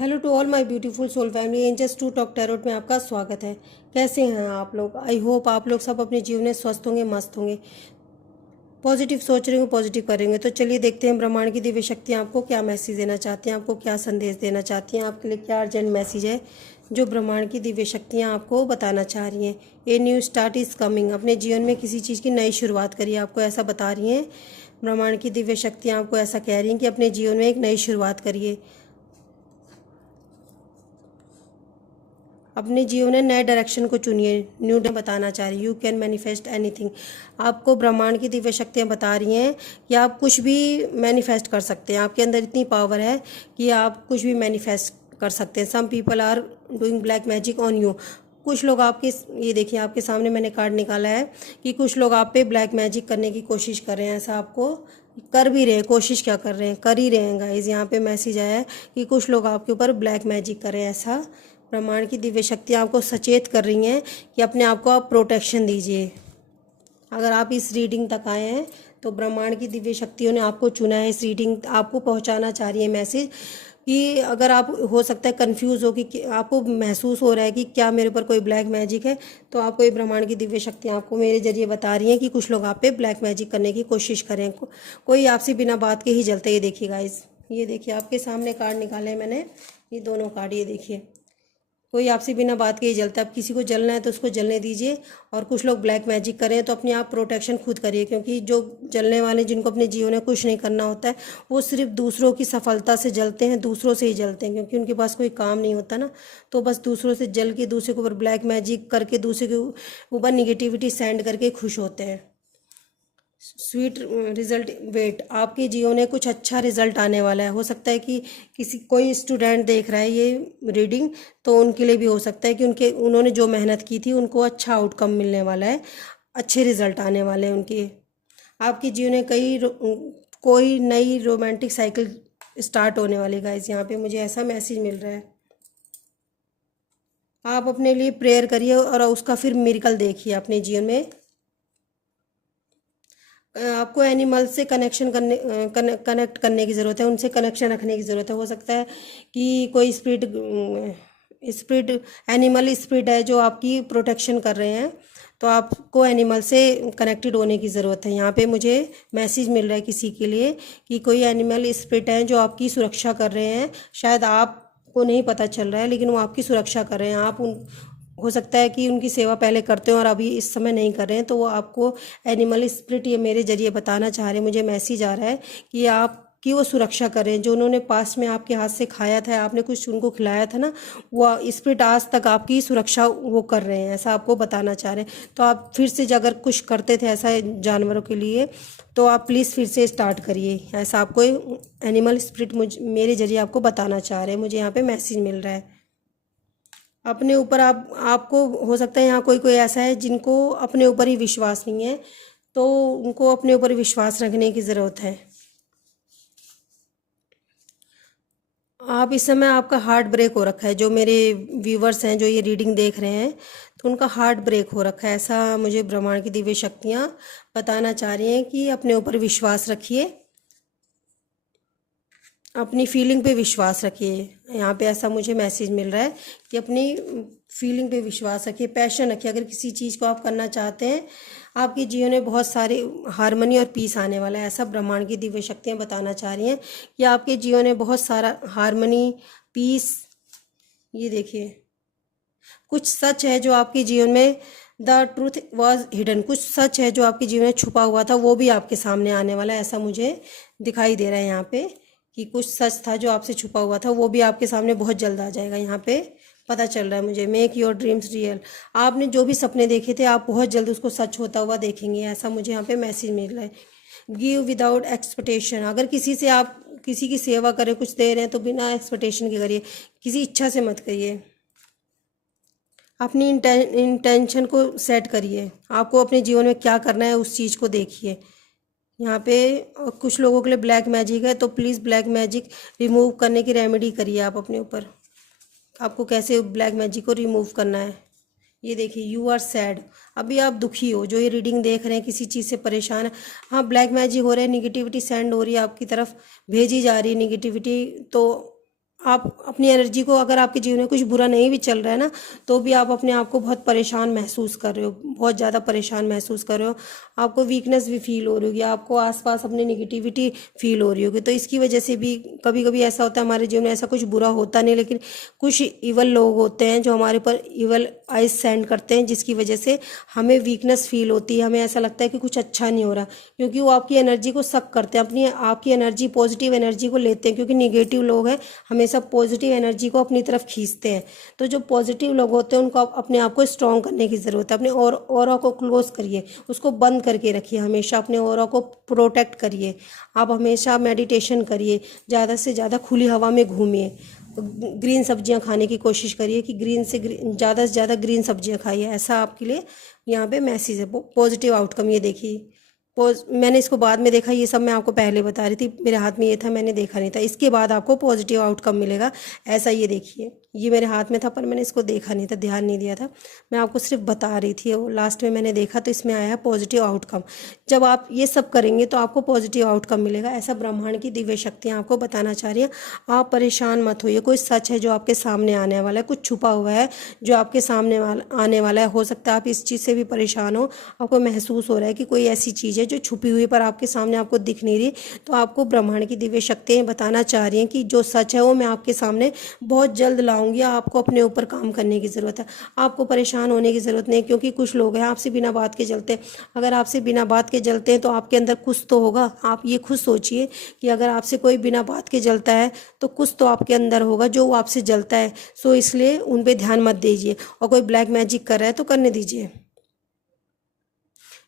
Hello to all my beautiful soul family, angels to talk tarot में आपका स्वागत है। कैसे हैं आप लोग? आई होप आप लोग सब अपने जीवन में स्वस्थ होंगे, मस्त होंगे, पॉजिटिव सोच रहे होंगे, पॉजिटिव करेंगे। तो चलिए देखते हैं ब्रह्मांड की दिव्य शक्तियाँ आपको क्या मैसेज देना चाहती हैं, आपको क्या संदेश देना चाहती हैं, आपके लिए क्या अर्जेंट मैसेज है जो ब्रह्मांड की दिव्य शक्तियाँ आपको बताना चाह रही हैं। A new start is coming. अपने जीवन में किसी चीज़ की नई शुरुआत करिए, आपको ऐसा बता रही हैं ब्रह्मांड की दिव्य शक्तियाँ। आपको ऐसा कह रही हैं कि अपने जीवन में एक नई शुरुआत करिए, अपने जीवन में नए डायरेक्शन को चुनिए। न्यू डे बताना चाह रही, यू कैन मैनिफेस्ट एनीथिंग। आपको ब्रह्मांड की दिव्य शक्तियाँ बता रही हैं कि आप कुछ भी मैनिफेस्ट कर सकते हैं। आपके अंदर इतनी पावर है कि आप कुछ भी मैनिफेस्ट कर सकते हैं। Some people are doing black magic on you. कुछ लोग आपके, ये देखिए आपके सामने मैंने कार्ड निकाला है कि कुछ लोग आप पे ब्लैक मैजिक करने की कोशिश कर रहे हैं। ऐसा आपको कर भी रहे हैं, कोशिश क्या कर रहे हैं, कर ही रहे हैं गाइस। यहाँ पे मैसेज आया है कि कुछ लोग आपके ऊपर ब्लैक मैजिक कर रहे हैं। ऐसा ब्रह्मांड की दिव्य शक्तियाँ आपको सचेत कर रही हैं कि अपने आप को आप प्रोटेक्शन दीजिए। अगर आप इस रीडिंग तक आए हैं तो ब्रह्मांड की दिव्य शक्तियों ने आपको चुना है। इस रीडिंग आपको पहुंचाना चाह रही है मैसेज कि अगर आप, हो सकता है कंफ्यूज हो कि आपको महसूस हो रहा है कि क्या मेरे ऊपर कोई ब्लैक मैजिक है, तो आपको ये ब्रह्मांड की दिव्य शक्तियाँ आपको मेरे जरिए बता रही हैं कि कुछ लोग आप पे ब्लैक मैजिक करने की कोशिश करें। कोई आपसे बिना बात के ही जलते। ये देखिए गाइस, ये देखिए आपके सामने कार्ड निकाले मैंने, ये दोनों कार्ड, ये देखिए कोई आपसे बिना बात के ही जलता है। अब किसी को जलना है तो उसको जलने दीजिए। और कुछ लोग ब्लैक मैजिक करें तो अपने आप प्रोटेक्शन खुद करिए, क्योंकि जो जलने वाले, जिनको अपने जीवन में कुछ नहीं करना होता है, वो सिर्फ दूसरों की सफलता से जलते हैं, दूसरों से ही जलते हैं, क्योंकि उनके पास कोई काम नहीं होता ना। तो बस दूसरों से जल के, दूसरे के ऊपर ब्लैक मैजिक करके, दूसरे के ऊपर निगेटिविटी सेंड करके खुश होते हैं। स्वीट रिजल्ट वेट, आपके जीवन में कुछ अच्छा रिजल्ट आने वाला है। हो सकता है कि किसी, कोई स्टूडेंट देख रहा है ये रीडिंग, तो उनके लिए भी हो सकता है कि उन्होंने जो मेहनत की थी उनको अच्छा आउटकम मिलने वाला है, अच्छे रिजल्ट आने वाले हैं उनके। आपके जीवन में कोई नई रोमांटिक साइकिल स्टार्ट होने वाली गाइस। यहाँ पे मुझे ऐसा मैसेज मिल रहा है। आप अपने लिए प्रेयर करिए और उसका फिर मिरेकल देखिए अपने जीवन में। आपको एनिमल से कनेक्ट करने की ज़रूरत है, उनसे कनेक्शन रखने की ज़रूरत है। हो सकता है कि कोई स्पिरिट एनिमल स्पिरिट है जो आपकी प्रोटेक्शन कर रहे हैं, तो आपको एनिमल से कनेक्टेड होने की ज़रूरत है। यहाँ पे मुझे मैसेज मिल रहा है किसी के लिए कि कोई एनिमल स्पिरिट है जो आपकी सुरक्षा कर रहे हैं। शायद आपको नहीं पता चल रहा है, लेकिन वो आपकी सुरक्षा कर रहे हैं। आप उन, हो सकता है कि उनकी सेवा पहले करते हो और अभी इस समय नहीं कर रहे हैं, तो वो आपको एनिमल स्पिरिट ये मेरे जरिए बताना चाह रहे हैं। मुझे मैसेज आ रहा है कि आपकी वो सुरक्षा करें। जो उन्होंने पास में आपके हाथ से खाया था, आपने कुछ उनको खिलाया था ना, वो स्पिरिट आज तक आपकी सुरक्षा वो कर रहे हैं, ऐसा आपको बताना चाह रहे हैं। तो आप फिर से अगर कुछ करते थे ऐसा जानवरों के लिए, तो आप प्लीज़ फिर से स्टार्ट करिए। ऐसा आपको एनिमल स्पिरिट मेरे जरिए आपको बताना चाह रहे हैं। मुझे यहाँ पे मैसेज मिल रहा है। अपने ऊपर आपको, हो सकता है यहाँ कोई कोई ऐसा है जिनको अपने ऊपर ही विश्वास नहीं है, तो उनको अपने ऊपर विश्वास रखने की ज़रूरत है। आप इस समय, आपका हार्ट ब्रेक हो रखा है। जो मेरे व्यूवर्स हैं जो ये रीडिंग देख रहे हैं, तो उनका हार्ट ब्रेक हो रखा है। ऐसा मुझे ब्रह्मांड की दिव्य शक्तियाँ बताना चाह रही हैं कि अपने ऊपर विश्वास रखिए, अपनी फीलिंग पे विश्वास रखिए। यहाँ पे ऐसा मुझे मैसेज मिल रहा है कि अपनी फीलिंग पे विश्वास रखिए, पैशन रखिए। अगर किसी चीज़ को आप करना चाहते हैं, आपके जीवन में बहुत सारे हारमोनी और पीस आने वाला है। ऐसा ब्रह्मांड की दिव्य शक्तियाँ बताना चाह रही हैं कि आपके जीवन में बहुत सारा हारमोनी, पीस। ये देखिए, कुछ सच है जो आपके जीवन में, द ट्रूथ वॉज हिडन, कुछ सच है जो आपके जीवन में छुपा हुआ था, वो भी आपके सामने आने वाला है। ऐसा मुझे दिखाई दे रहा है यहाँ पे कि कुछ सच था जो आपसे छुपा हुआ था, वो भी आपके सामने बहुत जल्द आ जाएगा। यहाँ पे पता चल रहा है मुझे, मेक योर ड्रीम्स रियल। आपने जो भी सपने देखे थे, आप बहुत जल्द उसको सच होता हुआ देखेंगे। ऐसा मुझे यहाँ पे मैसेज मिल रहा है। गिव विदाउट एक्सपेक्टेशन, अगर किसी से आप किसी की सेवा करें, कुछ दे रहे हैं, तो बिना एक्सपेक्टेशन के करिए, किसी इच्छा से मत करिए। अपनी इंटेंशन को सेट करिए, आपको अपने जीवन में क्या करना है उस चीज़ को देखिए। यहाँ पे कुछ लोगों के लिए ब्लैक मैजिक है, तो प्लीज़ ब्लैक मैजिक रिमूव करने की रेमेडी करिए आप अपने ऊपर। आपको कैसे ब्लैक मैजिक को रिमूव करना है, ये देखिए। यू आर सैड, अभी आप दुखी हो, जो ये रीडिंग देख रहे हैं, किसी चीज़ से परेशान है। हाँ, ब्लैक मैजिक हो रहा है, निगेटिविटी सेंड हो रही है आपकी तरफ, भेजी जा रही है निगेटिविटी। तो आप अपनी एनर्जी को, अगर आपके जीवन में कुछ बुरा नहीं भी चल रहा है ना, तो भी आप अपने आप को बहुत परेशान महसूस कर रहे हो, बहुत ज़्यादा परेशान महसूस कर रहे हो, आपको वीकनेस भी फील हो रही होगी, आपको आसपास अपनी निगेटिविटी फील हो रही होगी। तो इसकी वजह से भी कभी कभी ऐसा होता है, हमारे जीवन में ऐसा कुछ बुरा होता नहीं, लेकिन कुछ इवल लोग होते हैं जो हमारे ऊपर इवल आइज सेंड करते हैं, जिसकी वजह से हमें वीकनेस फील होती है, हमें ऐसा लगता है कि कुछ अच्छा नहीं हो रहा, क्योंकि वो आपकी एनर्जी को सक करते हैं, अपनी आपकी एनर्जी, पॉजिटिव एनर्जी को लेते हैं, क्योंकि निगेटिव लोग हैं हमेशा पॉजिटिव एनर्जी को अपनी तरफ खींचते हैं। तो जो पॉजिटिव लोग होते हैं उनको अपने आप को स्ट्रॉन्ग करने की ज़रूरत है। अपने ऑरा को क्लोज करिए, उसको बंद करके रखिए, हमेशा अपने ऑरा को प्रोटेक्ट करिए। आप हमेशा मेडिटेशन करिए, ज़्यादा से ज़्यादा खुली हवा में घूमिए, ग्रीन सब्जियां खाने की कोशिश करिए कि ज़्यादा से ज़्यादा ग्रीन सब्जियां खाइए। ऐसा आपके लिए यहाँ पे मैसेज है, पॉजिटिव आउटकम। ये देखिए, मैंने इसको बाद में देखा, ये सब मैं आपको पहले बता रही थी, मेरे हाथ में ये था, मैंने देखा नहीं था, इसके बाद आपको पॉजिटिव आउटकम मिलेगा। ऐसा ये देखिए, ये मेरे हाथ में था पर मैंने इसको देखा नहीं था, ध्यान नहीं दिया था, मैं आपको सिर्फ बता रही थी। वो लास्ट में मैंने देखा तो इसमें आया है पॉजिटिव आउटकम। जब आप ये सब करेंगे तो आपको पॉजिटिव आउटकम मिलेगा, ऐसा ब्रह्मांड की दिव्य शक्तियाँ आपको बताना चाह रही हैं। आप परेशान मत होइए, कोई सच है जो आपके सामने आने वाला है, कुछ छुपा हुआ है जो आपके सामने आने वाला है। हो सकता है आप इस चीज़ से भी परेशान हो, आपको महसूस हो रहा है कि कोई ऐसी चीज़ है जो छुपी हुई पर आपके सामने आपको दिख नहीं रही, तो आपको ब्रह्मांड की दिव्य शक्तियाँ बताना चाह रही हैं कि जो सच है वो मैं आपके सामने बहुत जल्द लाऊंगी। आपको अपने ऊपर काम करने की ज़रूरत है, आपको परेशान होने की ज़रूरत नहीं, क्योंकि कुछ लोग हैं आपसे बिना बात के जलते हैं। अगर आपसे बिना बात के जलते हैं तो आपके अंदर कुछ तो होगा। आप ये खुद सोचिए कि अगर आपसे कोई बिना बात के जलता है तो कुछ तो आपके अंदर होगा जो वो आपसे जलता है। सो इसलिए उन पे ध्यान मत दीजिए, और कोई ब्लैक मैजिक कर रहा है तो करने दीजिए।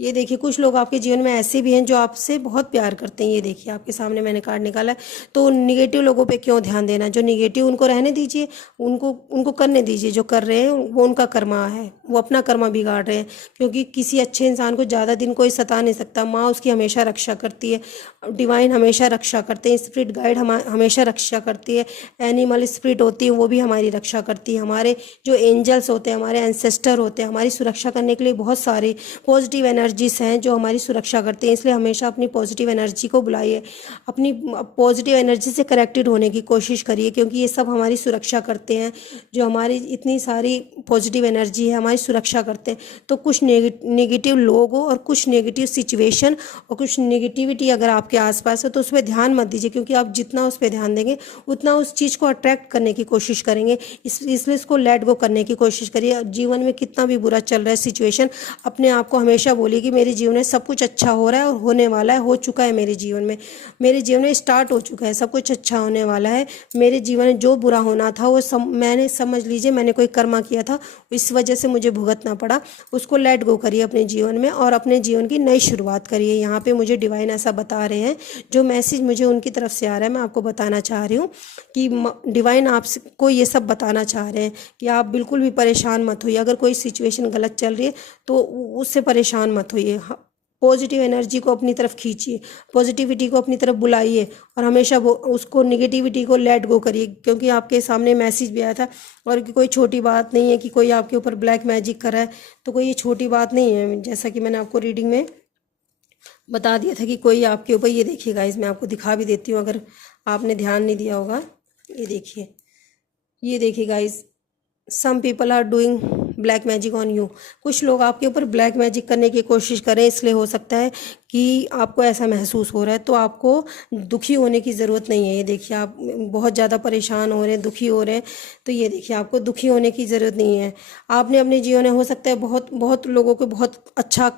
ये देखिए, कुछ लोग आपके जीवन में ऐसे भी हैं जो आपसे बहुत प्यार करते हैं। ये देखिए, आपके सामने मैंने कार्ड निकाला है। तो निगेटिव लोगों पे क्यों ध्यान देना, जो निगेटिव उनको रहने दीजिए, उनको उनको करने दीजिए, जो कर रहे हैं वो उनका कर्मा है, वो अपना कर्मा बिगाड़ रहे हैं। क्योंकि किसी अच्छे इंसान को ज़्यादा दिन कोई सता नहीं सकता, माँ उसकी हमेशा रक्षा करती है, डिवाइन हमेशा रक्षा करते हैं, स्पिरिट गाइड हमेशा रक्षा करती है, एनिमल स्पिरिट होती है वो भी हमारी रक्षा करती है, हमारे जो एंजल्स होते हैं, हमारे एंसेस्टर होते हैं, हमारी सुरक्षा करने के लिए बहुत सारे पॉजिटिव एनर्जीज हैं जो हमारी सुरक्षा करते हैं। इसलिए हमेशा अपनी पॉजिटिव एनर्जी को बुलाइए, अपनी पॉजिटिव एनर्जी से कनेक्टेड होने की कोशिश करिए, क्योंकि ये सब हमारी सुरक्षा करते हैं। जो हमारी इतनी सारी पॉजिटिव एनर्जी है हमारी सुरक्षा करते हैं। तो कुछ नेगेटिव लोग हो और कुछ नेगेटिव सिचुएशन और कुछ नेगेटिविटी अगर आपके आसपास है तो उस पर ध्यान मत दीजिए, क्योंकि आप जितना उस पर ध्यान देंगे उतना उस चीज़ को अट्रैक्ट करने की कोशिश करेंगे। इसलिए इसको लेट गो करने की कोशिश करिए। जीवन में कितना भी बुरा चल रहा है सिचुएशन, अपने आप को हमेशा बोलिए कि मेरे जीवन में सब कुछ अच्छा हो रहा है और होने वाला है, हो चुका है मेरे जीवन में स्टार्ट हो चुका है, सब कुछ अच्छा होने वाला है। मेरे जीवन में जो बुरा होना था वो मैंने, समझ लीजिए मैंने कोई कर्मा किया था, इस वजह से मुझे भुगतना पड़ा, उसको लेट गो करिए अपने जीवन में और अपने जीवन की नई शुरुआत करिए। यहाँ पे मुझे डिवाइन ऐसा बता रहे हैं, जो मैसेज मुझे उनकी तरफ से आ रहा है मैं आपको बताना चाह रही हूँ कि डिवाइन आपको ये सब बताना चाह रहे हैं कि आप बिल्कुल भी परेशान मत होइए। अगर कोई सिचुएशन गलत चल रही है तो उससे परेशान मत होइए, पॉजिटिव एनर्जी को अपनी तरफ खींचिए, पॉजिटिविटी को अपनी तरफ बुलाइए और हमेशा वो उसको निगेटिविटी को लेट गो करिए। क्योंकि आपके सामने मैसेज भी आया था, और कि कोई छोटी बात नहीं है कि कोई आपके ऊपर ब्लैक मैजिक कर रहा है, तो कोई ये छोटी बात नहीं है। जैसा कि मैंने आपको रीडिंग में बता दिया था कि कोई आपके ऊपर, ये देखिए गाइस, मैं आपको दिखा भी देती हूँ अगर आपने ध्यान नहीं दिया होगा। ये देखिए guys, some people are doing black magic on you. कुछ लोग आपके ऊपर ब्लैक मैजिक करने की कोशिश करें, इसलिए हो सकता है कि आपको ऐसा महसूस हो रहा है। तो आपको दुखी होने की ज़रूरत नहीं है। ये देखिए, आप बहुत ज़्यादा परेशान हो रहे हैं, दुखी हो रहे हैं, तो ये देखिए आपको दुखी होने की ज़रूरत नहीं है। आपने अपने जीवन में, हो सकता है बहुत बहुत लोगों को बहुत अच्छा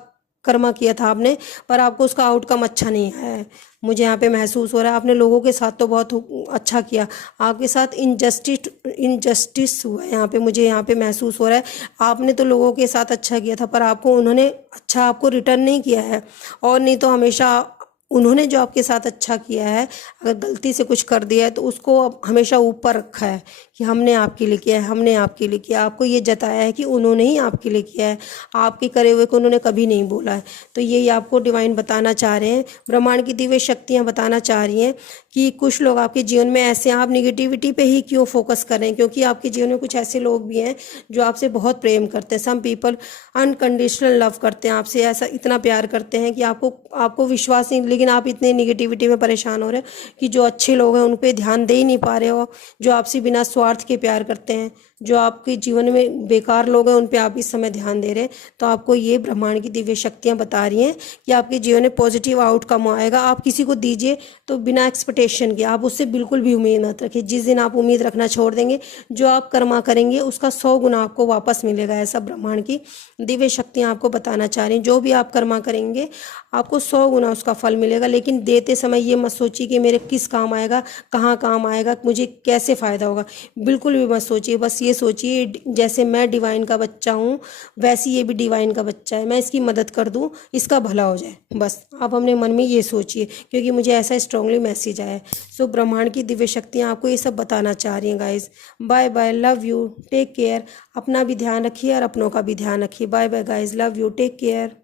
कर्मा किया था आपने, पर आपको उसका आउटकम अच्छा नहीं आया है। मुझे यहाँ पे महसूस हो रहा है आपने लोगों के साथ तो बहुत अच्छा किया, आपके साथ इनजस्टिस हुआ है। यहाँ पे मुझे यहाँ पे महसूस हो रहा है आपने तो लोगों के साथ अच्छा किया था, पर आपको उन्होंने अच्छा आपको रिटर्न नहीं किया है। और नहीं तो हमेशा उन्होंने जो आपके साथ अच्छा किया है, अगर गलती से कुछ कर दिया है तो उसको हमेशा ऊपर रखा है कि हमने आपके लिए किया है, हमने आपके लिए किया। आपको ये जताया है कि उन्होंने ही आपके लिए किया है, आपके करे हुए को उन्होंने कभी नहीं बोला है। तो यही आपको डिवाइन बताना चाह रहे हैं, ब्रह्मांड की दिव्य शक्तियाँ बताना चाह रही हैं कि कुछ लोग आपके जीवन में ऐसे हैं, आप निगेटिविटी पे ही क्यों फोकस कर रहे हैं, क्योंकि आपके जीवन में कुछ ऐसे लोग भी हैं जो आपसे बहुत प्रेम करते हैं। सम पीपल अनकंडीशनल लव करते हैं आपसे, ऐसा इतना प्यार करते हैं कि आपको आपको विश्वास नहीं, लेकिन आप इतने निगेटिविटी में परेशान हो रहे हैं कि जो अच्छे लोग हैं उन पे ध्यान दे ही नहीं पा रहे हो, जो आपसे बिना स्वार्थ के प्यार करते हैं, जो आपके जीवन में बेकार लोग हैं उन पे आप इस समय ध्यान दे रहे हैं। तो आपको ये ब्रह्मांड की दिव्य शक्तियाँ बता रही हैं कि आपके जीवन में पॉजिटिव आउटकम आएगा। आप किसी को दीजिए तो बिना एक्सपेक्टेशन के, आप उससे बिल्कुल भी उम्मीद मत रखिए। जिस दिन आप उम्मीद रखना छोड़ देंगे, जो आप कर्मा करेंगे उसका 100 गुना आपको वापस मिलेगा। ऐसा ब्रह्मांड की दिव्य शक्तियाँ आपको बताना चाह रही हैं। जो भी आप कर्मा करेंगे आपको 100 गुना उसका फल मिलेगा। लेकिन देते समय ये मत सोचिए कि मेरे किस काम आएगा, कहाँ काम आएगा, मुझे कैसे फ़ायदा होगा, बिल्कुल भी मत सोचिए। बस ये सोचिए जैसे मैं डिवाइन का बच्चा हूँ वैसे ये भी डिवाइन का बच्चा है, मैं इसकी मदद कर दूँ, इसका भला हो जाए। बस आप अपने मन में ये सोचिए, क्योंकि मुझे ऐसा स्ट्रांगली मैसेज आया है। सो ब्रह्मांड की दिव्य शक्तियाँ आपको ये सब बताना चाह रही हैं guys. Bye bye, love you, take care. अपना भी ध्यान रखिए और अपनों का भी ध्यान रखिए। Bye bye guys, love you, take care.